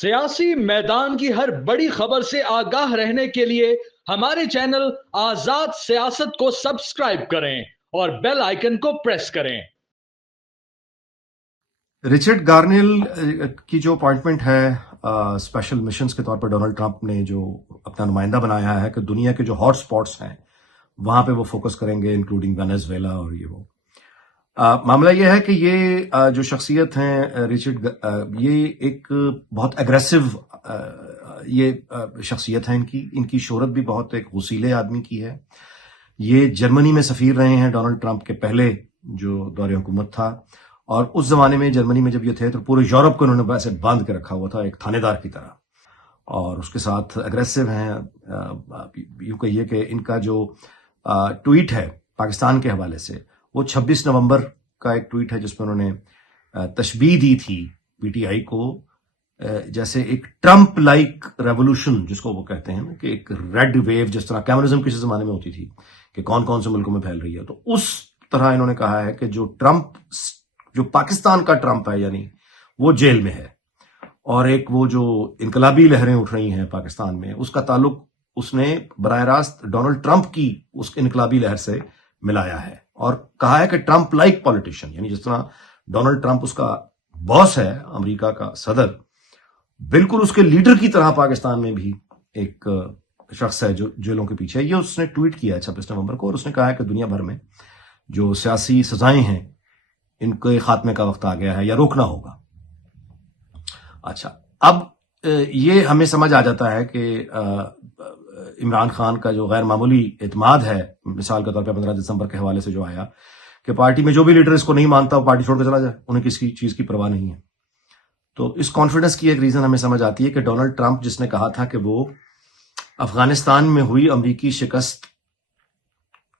सियासी मैदान की हर बड़ी खबर से आगाह रहने के लिए हमारे चैनल आजाद सियासत को सब्सक्राइब करें और बेल आइकन को प्रेस करें। रिचर्ड गार्नेल की जो अपॉइंटमेंट है स्पेशल मिशंस के तौर पर डोनाल्ड ट्रंप ने जो अपना नुमाइंदा बनाया है कि दुनिया के जो हॉट स्पॉट्स हैं वहां पे वो फोकस करेंगे, इंक्लूडिंग वेनेजुएला और ये वो। मामला ये है कि ये जो शख्सियत हैं रिचर्ड, ये एक बहुत एग्रेसिव ये शख्सियत है। इनकी शोहरत भी बहुत एक वसीले आदमी की है। ये जर्मनी में सफीर रहे हैं डोनाल्ड ट्रंप के पहले जो दौरे हुकूमत था, और उस जमाने में जर्मनी में जब ये थे तो पूरे यूरोप को उन्होंने वैसे बांध के रखा हुआ था एक थानेदार की तरह, और उसके साथ एग्रेसिव हैं। यूं कहिए कि इनका जो ट्वीट है पाकिस्तान के हवाले से, वो 26 नवंबर का एक ट्वीट है जिसमें उन्होंने तशबीह दी थी पीटीआई को, जैसे एक ट्रंप लाइक रेवोल्यूशन जिसको वो कहते हैं कि एक रेड वेव जिस तरह कम्युनिज्म किसी जमाने में होती थी कि कौन कौन से मुल्कों में फैल रही है, तो उस तरह इन्होंने कहा है कि जो पाकिस्तान का ट्रंप है यानी वो जेल में है, और एक वो जो इनकलाबी लहरें उठ रही हैं पाकिस्तान में उसका ताल्लुक उसने बराह रास्त डोनाल्ड ट्रंप की उस इनकलाबी लहर से मिलाया है, और कहा है कि ट्रंप लाइक पॉलिटिशियन, यानी जिस तरह डोनाल्ड ट्रंप उसका बॉस है अमेरिका का सदर, बिल्कुल उसके लीडर की तरह पाकिस्तान में भी एक शख्स है जो जेलों के पीछे है। ये उसने ट्वीट किया है 26 नवंबर को, और उसने कहा है कि दुनिया भर में जो सियासी सजाएं हैं इनके खात्मे का वक्त आ गया है या रोकना होगा। अच्छा, अब ये हमें समझ आ जाता है कि इमरान खान का जो गैर मामूली एतमाद है, मिसाल के तौर पर 15 दिसंबर के हवाले से जो आया कि पार्टी में जो भी लीडर इसको नहीं मानता वो पार्टी छोड़ के चला जाए, उन्हें किसी चीज की परवाह नहीं है। तो इस कॉन्फिडेंस की एक रीजन हमें समझ आती है कि डोनाल्ड ट्रंप जिसने कहा था कि वो अफगानिस्तान में हुई अमरीकी शिकस्त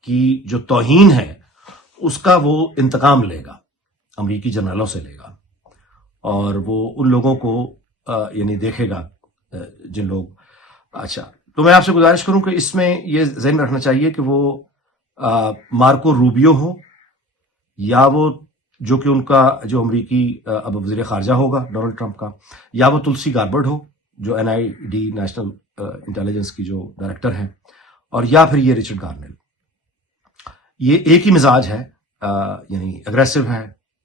की जो तौहीन है उसका वो इंतकाम लेगा, अमरीकी जनरलों से लेगा, और वो उन लोगों को यानी देखेगा जिन लोग। अच्छा, तो मैं आपसे गुजारिश करूं कि इसमें ये ज़हन में रखना चाहिए कि वो मार्को रूबियो हो या वो जो कि उनका जो अमरीकी अब वज़ीर ख़ारजा होगा डोनाल्ड ट्रंप का, या वो तुलसी गारबर्ड हो जो NID नेशनल इंटेलिजेंस की जो डायरेक्टर है, और या फिर ये रिचर्ड गार्नेल। ये एक ही मिजाज है, यानी एग्रेसिव है,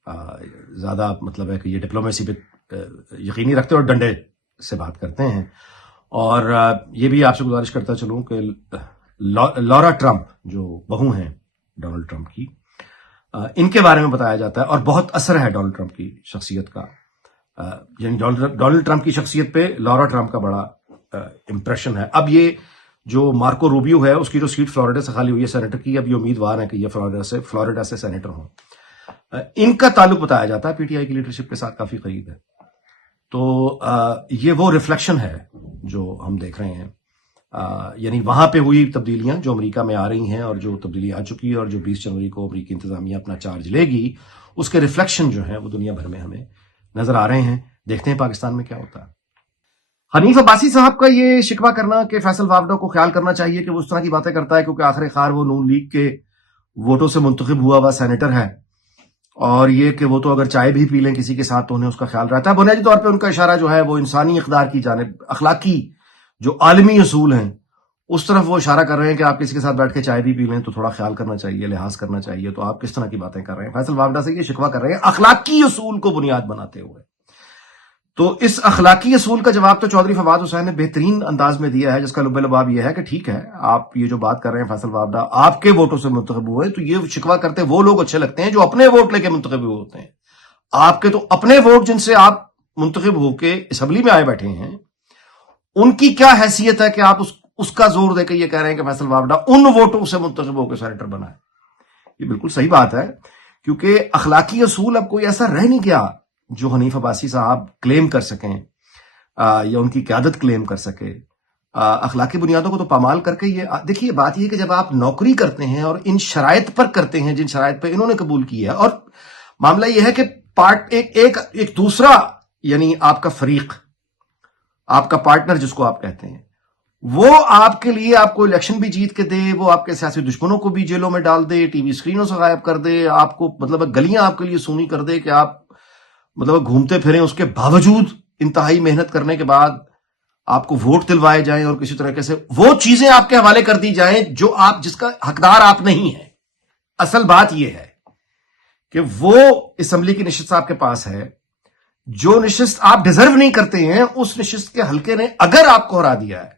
ज्यादा मतलब है कि ये डिप्लोमेसी पे यकीनी रखते हैं और डंडे से बात करते हैं। और ये भी आपसे गुजारिश करता चलूं कि लॉरा ट्रंप जो बहू हैं डोनाल्ड ट्रंप की, इनके बारे में बताया जाता है और बहुत असर है डोनाल्ड ट्रंप की शख्सियत का, यानी डोनाल्ड ट्रंप की शख्सियत पे लॉरा ट्रंप का बड़ा इंप्रेशन है। अब ये जो मार्को रूबियो है उसकी जो सीट फ्लोरिडा से खाली हुई है सेनेटर की, अब ये उम्मीदवार है कि ये फ्लोरिडा से सेनेटर हों। इनका ताल्लुक बताया जाता है पीटीआई की लीडरशिप के साथ काफी करीब है। तो ये वो रिफ्लेक्शन है जो हम देख रहे हैं, यानी वहां पे हुई तब्दीलियां जो अमेरिका में आ रही हैं और जो तब्दीली आ चुकी है और जो 20 जनवरी को अमेरिकी इंतजामिया अपना चार्ज लेगी उसके रिफ्लेक्शन जो है वो दुनिया भर में हमें नजर आ रहे हैं। देखते हैं पाकिस्तान में क्या होता है। हनीफ अब्बासी साहब का ये शिकवा करना कि फैसल वावडा को ख्याल करना चाहिए कि वो उस तरह की बातें करता है क्योंकि आखिरकार वो नून लीग के वोटों से मुंतखब हुआ हुआ सेनेटर है, और ये कि वो तो अगर चाय भी पी लें किसी के साथ तो उन्हें उसका ख्याल रहता है। बुनियादी तौर पे उनका इशारा जो है वो इंसानी इक़दार की जानिब, अखलाकी जो आलमी उसूल हैं उस तरफ वो इशारा कर रहे हैं कि आप किसी के साथ बैठ के चाय भी पी लें तो थोड़ा ख्याल करना चाहिए, लिहाज करना चाहिए। तो आप किस तरह की बातें कर रहे हैं? फैसल वावडा से ये शिकवा कर रहे हैं अखलाकी उसूल को बुनियाद बनाते हुए। तो इस अखलाकी असूल का जवाब तो चौधरी फवाद हुसैन ने बेहतरीन अंदाज में दिया है, जिसका लुब्बे-लबाब यह है कि ठीक है, आप ये जो बात कर रहे हैं फैसल वावडा आपके वोटों से मुंतखब हुए, तो ये शिकवा करते वो लोग अच्छे लगते हैं जो अपने वोट लेके मुंतखब हुए होते हैं। आपके तो अपने वोट जिनसे आप मुंतखब होके असम्बली में आए बैठे हैं, उनकी क्या हैसियत है कि आप उसका जोर देकर ये कह रहे हैं कि फैसल वावडा उन वोटों से मुंतखब होकर सेनेटर बना है। ये बिल्कुल सही बात है, क्योंकि अखलाकी असूल अब कोई ऐसा रह नहीं गया जो हनीफ अब्बासी साहब क्लेम कर सकें या उनकी क़यादत क्लेम कर सके। अखलाकी बुनियादों को तो पामाल करके ये देखिए, बात यह कि जब आप नौकरी करते हैं और इन शराइत पर करते हैं जिन शराइत पर इन्होंने कबूल की है, और मामला यह है कि एक दूसरा यानी आपका फरीक, आपका पार्टनर जिसको आप कहते हैं, वो आपके लिए आपको इलेक्शन भी जीत के दे, वो आपके सियासी दुश्मनों को भी जेलों में डाल दे, टीवी स्क्रीनों से गायब कर दे, आपको मतलब गलियां आपके लिए सूनी कर दे कि आप मतलब घूमते फिरें, उसके बावजूद انتہائی محنت کرنے کے بعد آپ کو ووٹ دلوائے جائیں اور کسی طریقے سے وہ چیزیں آپ کے حوالے کر دی جائیں جو آپ جس کا حقدار آپ نہیں ہیں. اصل بات یہ ہے کہ وہ اسمبلی کی نشست آپ کے پاس ہے، جو نشست آپ ڈیزرو نہیں کرتے ہیں، اس نشست کے حلقے نے اگر آپ کو ہرا دیا ہے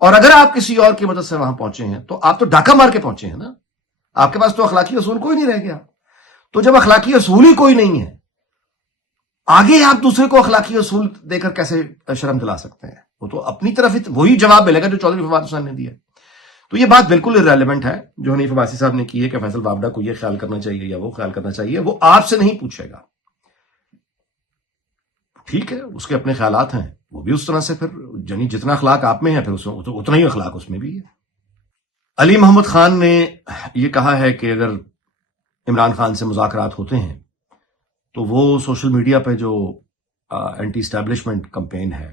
اور اگر آپ کسی اور کی مدد سے وہاں پہنچے ہیں تو آپ تو ڈاکہ مار کے پہنچے ہیں نا. آپ کے پاس تو اخلاقی اصول کوئی نہیں رہ گیا. تو جب اخلاقی اصول ہی کوئی نہیں ہے، آگے آپ دوسرے کو اخلاقی اصول دے کر کیسے شرم دلا سکتے ہیں؟ وہ تو اپنی طرف وہی جواب ملے گا جو چودھری فواد حسین نے دیا. تو یہ بات بالکل ارریلیونٹ ہے جو حنیف عباسی صاحب نے کی ہے کہ فیصل وابڈا کو یہ خیال کرنا چاہیے یا وہ خیال کرنا چاہیے. وہ آپ سے نہیں پوچھے گا. ٹھیک ہے، اس کے اپنے خیالات ہیں، وہ بھی اس طرح سے پھر یعنی جتنا اخلاق آپ میں ہے پھر اتنا ہی اخلاق اس میں بھی ہے. علی محمد خان نے یہ کہا ہے کہ اگر عمران خان سے مذاکرات ہوتے ہیں تو وہ سوشل میڈیا پہ جو اینٹی اسٹیبلشمنٹ کمپین ہے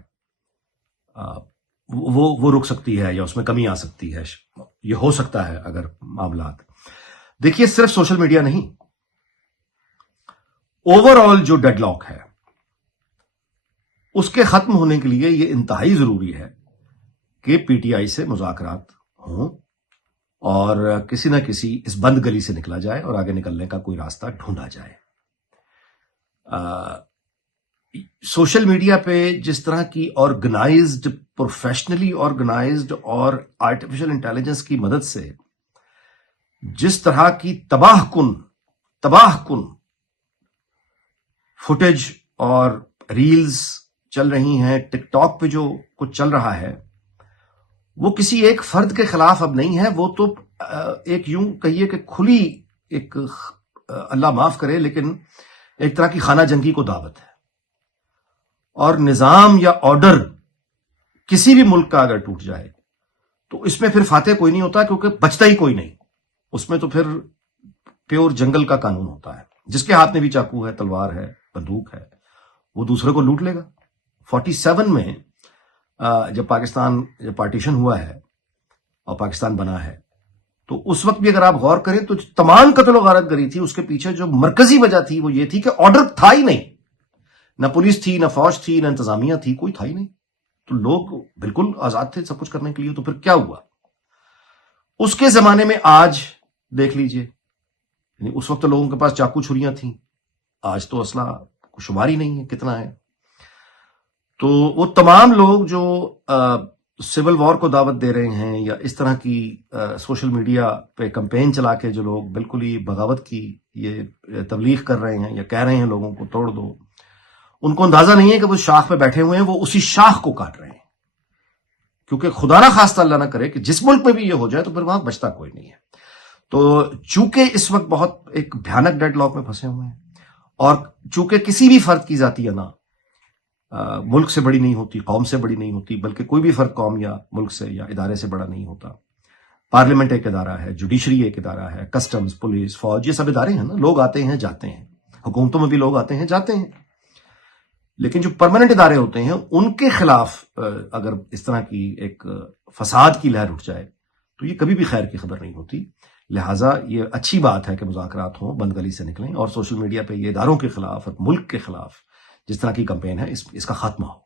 وہ رک سکتی ہے یا اس میں کمی آ سکتی ہے. یہ ہو سکتا ہے اگر معاملات. دیکھیے صرف سوشل میڈیا نہیں، اوور آل جو ڈیڈ لاک ہے اس کے ختم ہونے کے لیے یہ انتہائی ضروری ہے کہ پی ٹی آئی سے مذاکرات ہوں اور کسی نہ کسی اس بند گلی سے نکلا جائے اور آگے نکلنے کا کوئی راستہ ڈھونڈا جائے. سوشل میڈیا پہ جس طرح کی آرگنائزڈ، پروفیشنلی آرگنائزڈ اور آرٹیفیشل انٹیلیجنس کی مدد سے جس طرح کی تباہ کن فوٹیج اور ریلز چل رہی ہیں، ٹک ٹاک پہ جو کچھ چل رہا ہے وہ کسی ایک فرد کے خلاف اب نہیں ہے. وہ تو ایک یوں کہیے کہ کھلی ایک، اللہ معاف کرے لیکن ایک طرح کی خانہ جنگی کو دعوت ہے. اور نظام یا آرڈر کسی بھی ملک کا اگر ٹوٹ جائے تو اس میں پھر فاتح کوئی نہیں ہوتا، کیونکہ بچتا ہی کوئی نہیں. اس میں تو پھر پیور جنگل کا قانون ہوتا ہے. جس کے ہاتھ میں بھی چاقو ہے، تلوار ہے، بندوق ہے، وہ دوسرے کو لوٹ لے گا. 47 میں جب پارٹیشن ہوا ہے اور پاکستان بنا ہے تو اس وقت بھی اگر آپ غور کریں تو تمام قتل و غارت گری تھی، اس کے پیچھے جو مرکزی وجہ تھی وہ یہ تھی کہ آرڈر تھا ہی نہیں. نہ پولیس تھی، نہ فوج تھی، نہ انتظامیہ تھی، کوئی تھا ہی نہیں. تو لوگ بالکل آزاد تھے سب کچھ کرنے کے لیے. تو پھر کیا ہوا اس کے زمانے میں؟ آج دیکھ لیجئے، یعنی اس وقت لوگوں کے پاس چاقو چھریاں تھیں، آج تو اسلحہ کو شمار ہی نہیں ہے کتنا ہے. تو وہ تمام لوگ جو سول وار کو دعوت دے رہے ہیں یا اس طرح کی سوشل میڈیا پہ کمپین چلا کے جو لوگ بالکل ہی بغاوت کی یہ تبلیغ کر رہے ہیں یا کہہ رہے ہیں لوگوں کو توڑ دو، ان کو اندازہ نہیں ہے کہ وہ شاخ پہ بیٹھے ہوئے ہیں، وہ اسی شاخ کو کاٹ رہے ہیں. کیونکہ خدا نہ خواستہ اللہ نہ کرے کہ جس ملک میں بھی یہ ہو جائے تو پھر وہاں بچتا کوئی نہیں ہے. تو چونکہ اس وقت بہت ایک بھیانک ڈیڈ لاک میں پھنسے ہوئے ہیں اور چونکہ کسی بھی فرد کی ذاتی انا ملک سے بڑی نہیں ہوتی، قوم سے بڑی نہیں ہوتی، بلکہ کوئی بھی فرد قوم یا ملک سے یا ادارے سے بڑا نہیں ہوتا. پارلیمنٹ ایک ادارہ ہے، جوڈیشری ایک ادارہ ہے، کسٹمز، پولیس، فوج، یہ سب ادارے ہیں نا. لوگ آتے ہیں جاتے ہیں، حکومتوں میں بھی لوگ آتے ہیں جاتے ہیں، لیکن جو پرماننٹ ادارے ہوتے ہیں ان کے خلاف اگر اس طرح کی ایک فساد کی لہر اٹھ جائے تو یہ کبھی بھی خیر کی خبر نہیں ہوتی. لہٰذا یہ اچھی بات ہے کہ مذاکرات ہوں، بند گلی سے نکلیں اور سوشل میڈیا پہ یہ اداروں کے خلاف اور ملک کے خلاف جس طرح کی کمپین ہے اس کا خاتمہ ہو.